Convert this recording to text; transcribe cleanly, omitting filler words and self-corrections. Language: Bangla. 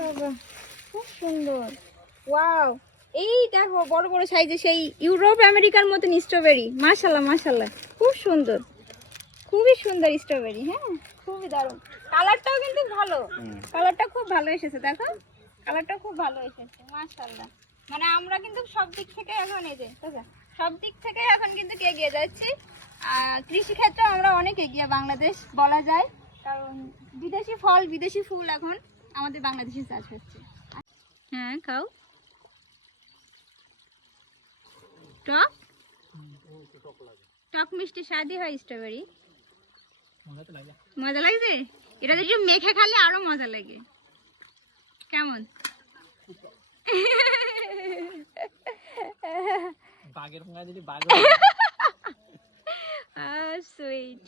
বাবা, খুব সুন্দর। ওয়াও, এই দেখো বড় বড় সাইজে সেই ইউরোপ আমেরিকার মতন স্ট্রবেরি। মাশাআল্লাহ মাশাআল্লাহ, খুব সুন্দর, খুবই সুন্দর স্ট্রবেরি। হ্যাঁ, খুবই দারুণ। কালারটাও কিন্তু ভালো, কালারটা খুব ভালো এসেছে। দেখো কালারটা খুব ভালো এসেছে, মাশাআল্লাহ। মানে আমরা কিন্তু সব দিক থেকে এখন এই যে সব দিক থেকে এখন কিন্তু এগিয়ে যাচ্ছি। কৃষি ক্ষেত্রে আমরা অনেক এগিয়ে বাংলাদেশ বলা যায়, কারণ বিদেশি ফল বিদেশি ফুল এখন আমাদের বাংলাদেশে চাষ হচ্ছে। হ্যাঁ, খাও। টক টক মিষ্টি স্বাদই হয় স্ট্রবেরি। মজা লাগছে? এটা যদি মেখে খেলে আরো মজা লাগে। কেমন? বাঘের যদি সুইট।